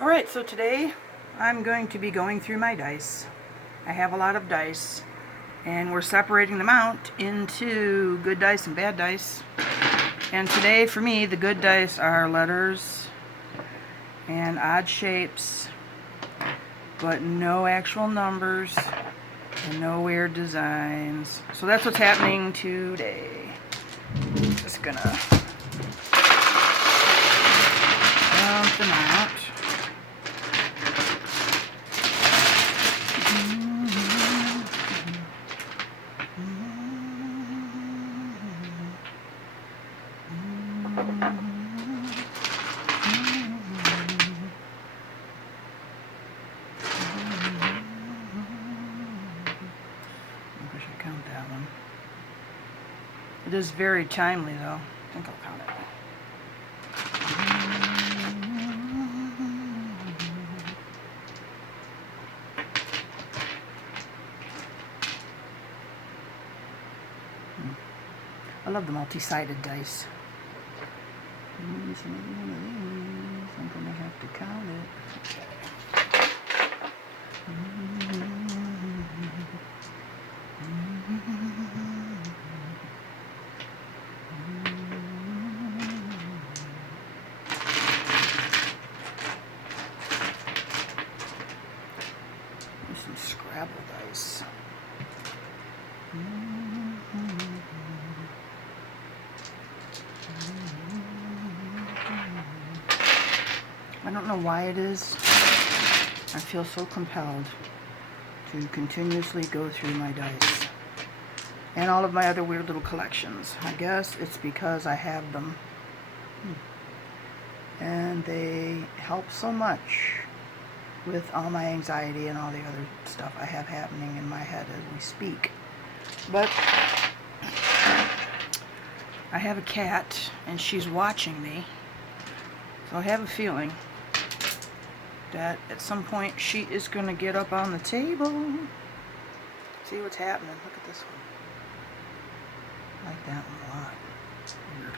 Alright, so today I'm going to be going through my dice. I have a lot of dice, and we're separating them out into good dice and bad dice. And today, for me, the good dice are letters and odd shapes, but no actual numbers and no weird designs. So that's what's happening today. Just gonna dump them out. I should count that one. It is very timely, though. I think I'll count it. I love the multi-sided dice. So maybe one of these, I'm going to have to count it. There's some Scrabble dice. I don't know why it is. I feel so compelled to continuously go through my dice and all of my other weird little collections. I guess it's because I have them. And they help so much with all my anxiety and all the other stuff I have happening in my head as we speak. But I have a cat and she's watching me. So I have a feeling that at some point she is going to get up on the table. See what's happening. Look at this one. I like that one a lot. Weird.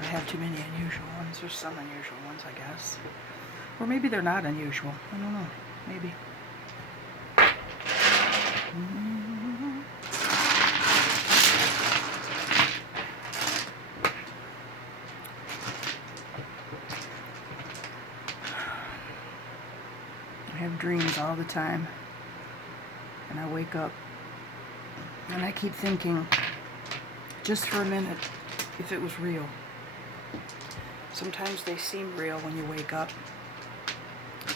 I have too many unusual ones. There's some unusual ones, I guess. Or maybe they're not unusual. I don't know. Maybe. I have dreams all the time. And I wake up and I keep thinking, just for a minute, if it was real. Sometimes they seem real when you wake up.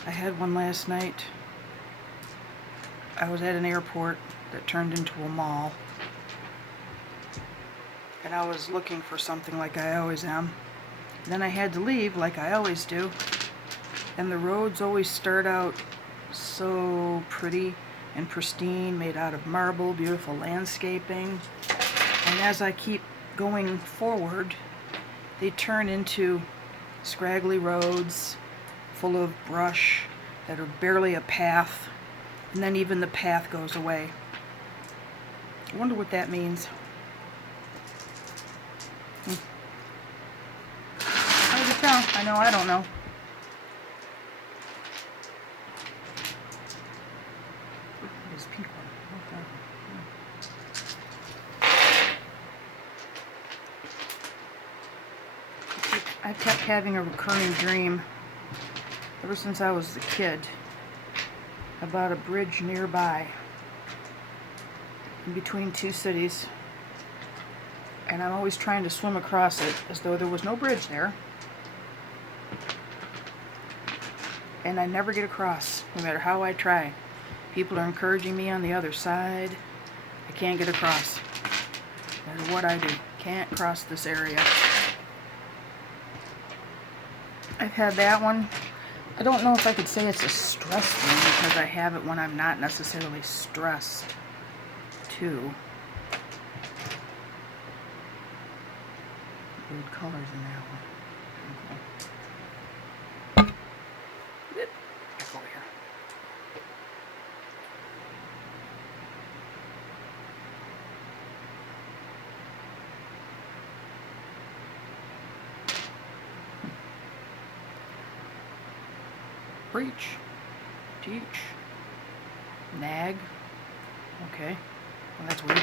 I had one last night. I was at an airport that turned into a mall. And I was looking for something like I always am. And then I had to leave like I always do. And the roads always start out so pretty and pristine, made out of marble, beautiful landscaping. And as I keep going forward, they turn into scraggly roads full of brush that are barely a path, and then even the path goes away. I wonder what that means. I just don't. I know I don't know. This pink one. I've kept having a recurring dream ever since I was a kid about a bridge nearby in between two cities, and I'm always trying to swim across it as though there was no bridge there, and I never get across no matter how I try. People are encouraging me on the other side. I can't get across. No matter what I do, can't cross this area. I've had that one. I don't know if I could say it's a stress thing because I have it when I'm not necessarily stressed too. Weird colors in that one. Yep. Over here. Preach, teach, nag. Okay, well, that's weird.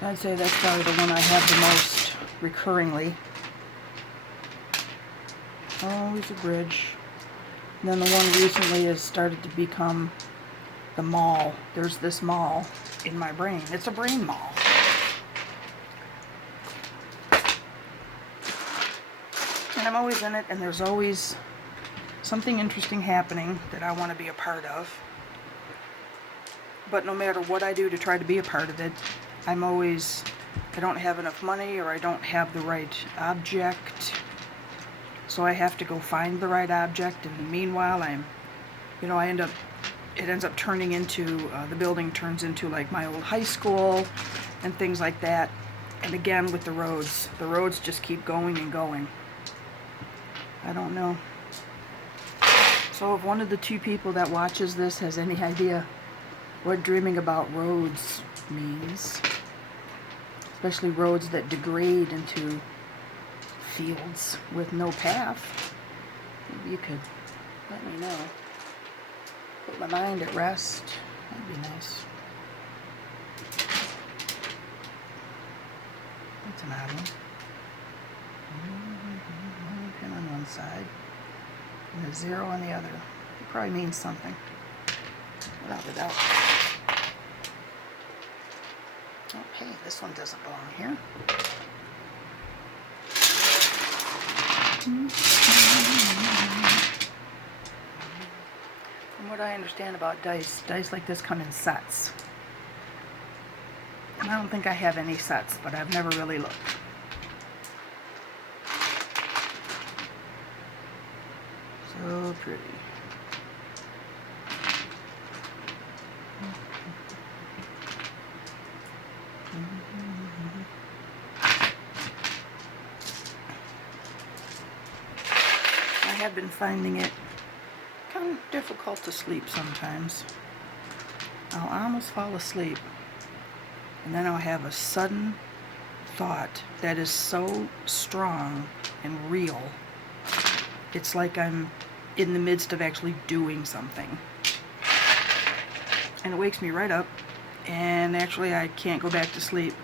I'd say that's probably the one I have the most recurringly. Always a bridge. And then the one recently has started to become the mall. There's this mall in my brain. It's a brain mall. And I'm always in it, and there's always something interesting happening that I want to be a part of. But no matter what I do to try to be a part of it, I don't have enough money, or I don't have the right object. So I have to go find the right object, and meanwhile it ends up turning into, the building turns into like my old high school and things like that. And again with the roads just keep going and going. I don't know. So if one of the two people that watches this has any idea what dreaming about roads means, especially roads that degrade into fields with no path, maybe you could let me know. Put my mind at rest. That'd be nice. That's an odd one. Pin on one side and a 0 on the other. It probably means something, without a doubt. Okay, this one doesn't belong here. From what I understand about dice like this come in sets. And I don't think I have any sets, but I've never really looked. So pretty. I have been finding it kind of difficult to sleep sometimes. I'll almost fall asleep, and then I'll have a sudden thought that is so strong and real. It's like I'm in the midst of actually doing something. And it wakes me right up, and actually I can't go back to sleep.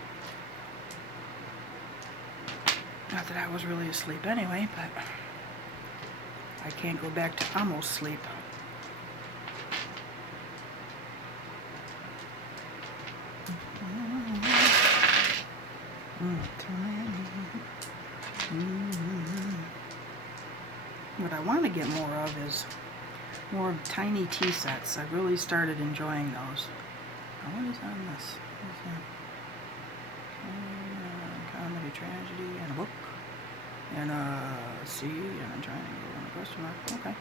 Not that I was really asleep anyway, but I can't go back to almost sleep. What I want to get more of is more tiny tea sets. I've really started enjoying those. Now, what is on this? What is that? Comedy, tragedy, and a book. And a C, and a triangle, and a question mark. Okay.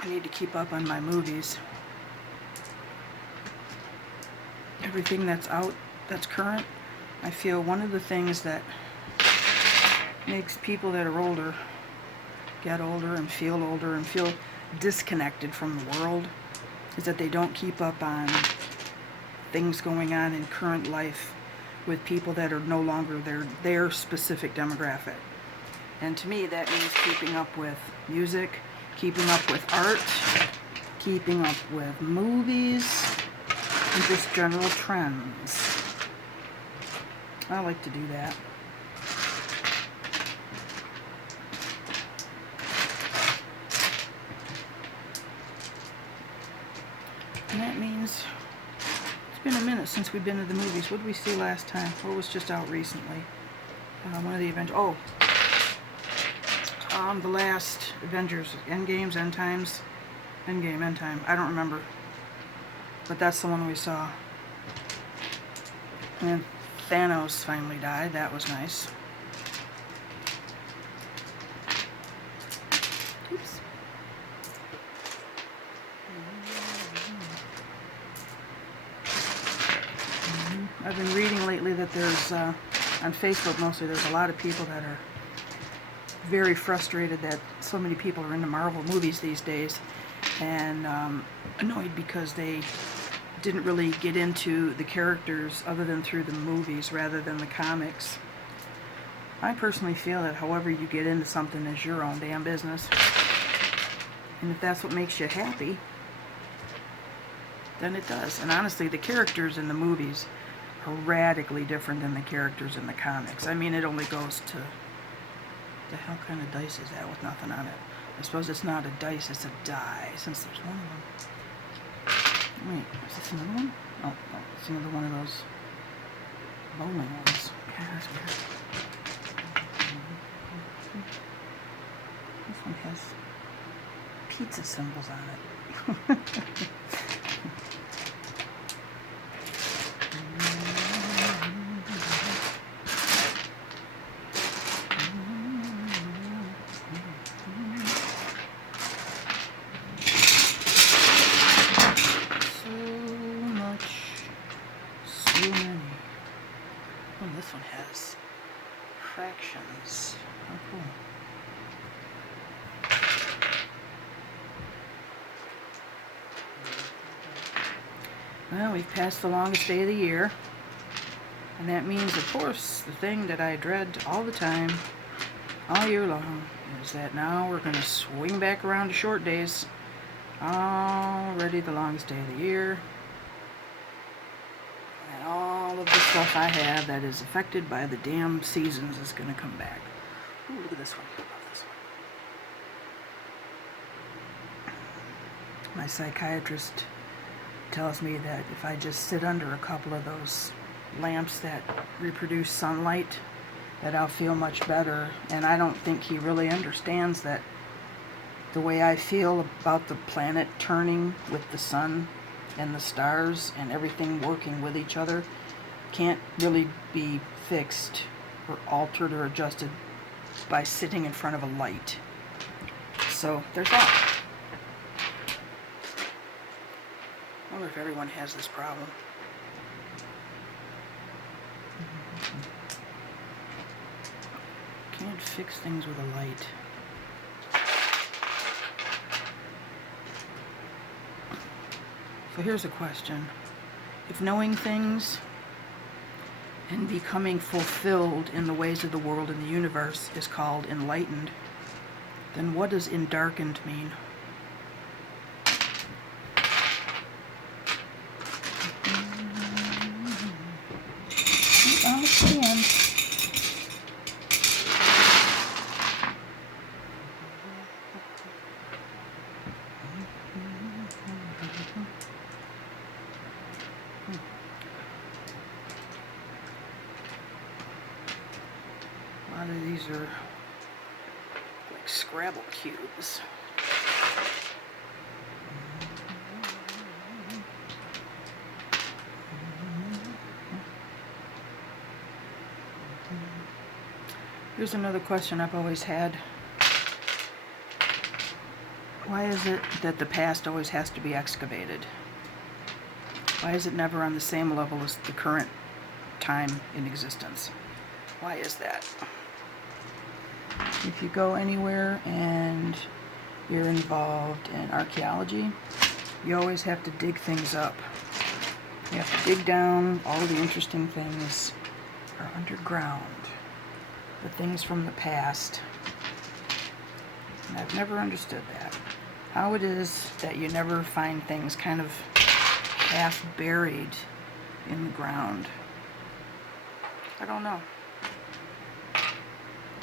I need to keep up on my movies. Everything that's out, that's current. I feel one of the things that makes people that are older get older and feel disconnected from the world is that they don't keep up on things going on in current life with people that are no longer their specific demographic. And to me that means keeping up with music, keeping up with art, keeping up with movies and just general trends. I like to do that. And that means it's been a minute since we've been to the movies. What did we see last time? What was just out recently? One of the Avengers. Oh, the last Avengers. Endgames, End Times. Endgame, End Time. I don't remember. But that's the one we saw. And Thanos finally died. That was nice. Oops. I've been reading lately that there's, on Facebook mostly, there's a lot of people that are very frustrated that so many people are into Marvel movies these days, and annoyed because they didn't really get into the characters other than through the movies rather than the comics. I personally feel that however you get into something is your own damn business. And if that's what makes you happy, then it does. And honestly, the characters in the movies are radically different than the characters in the comics. I mean, it only goes to... the hell kind of dice is that with nothing on it? I suppose it's not a dice, it's a die, since there's one of them. Wait, is this another one? Oh, no, it's another one of those bowling ones. Okay, that's weird. This one has pizza symbols on it. Oh, this one has fractions. Oh, cool. Well, we've passed the longest day of the year. And that means, of course, the thing that I dread all the time, all year long, is that now we're going to swing back around to short days. Already the longest day of the year. And all of the stuff I have that is affected by the damn seasons is going to come back. Ooh, look at this one. I love this one. My psychiatrist tells me that if I just sit under a couple of those lamps that reproduce sunlight, that I'll feel much better. And I don't think he really understands that the way I feel about the planet turning with the sun and the stars and everything working with each other can't really be fixed or altered or adjusted by sitting in front of a light. So there's that. I wonder if everyone has this problem. Can't fix things with a light. So here's a question. If knowing things and becoming fulfilled in the ways of the world and the universe is called enlightened, then what does endarkened mean? A lot of these are like Scrabble cubes. Here's another question I've always had. Why is it that the past always has to be excavated? Why is it never on the same level as the current time in existence? Why is that? If you go anywhere and you're involved in archaeology, you always have to dig things up. You have to dig down. All the interesting things are underground. The things from the past. And I've never understood that. how it is that you never find things kind of half buried in the ground. I don't know.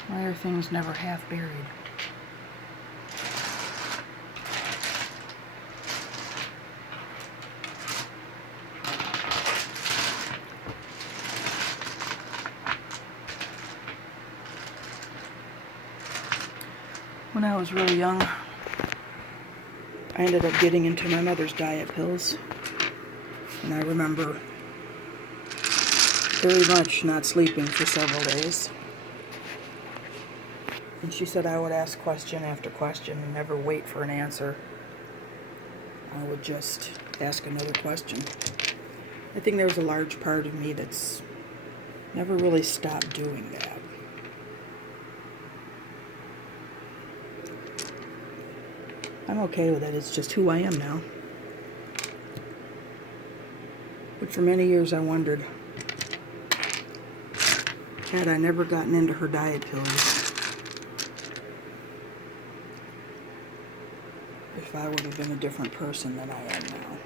Why are things never half buried? When I was really young, I ended up getting into my mother's diet pills. And I remember very much not sleeping for several days. And she said I would ask question after question and never wait for an answer. I would just ask another question. I think there was a large part of me that's never really stopped doing that. I'm okay with it. It's just who I am now. But for many years I wondered, had I never gotten into her diet pills, if I would have been a different person than I am now.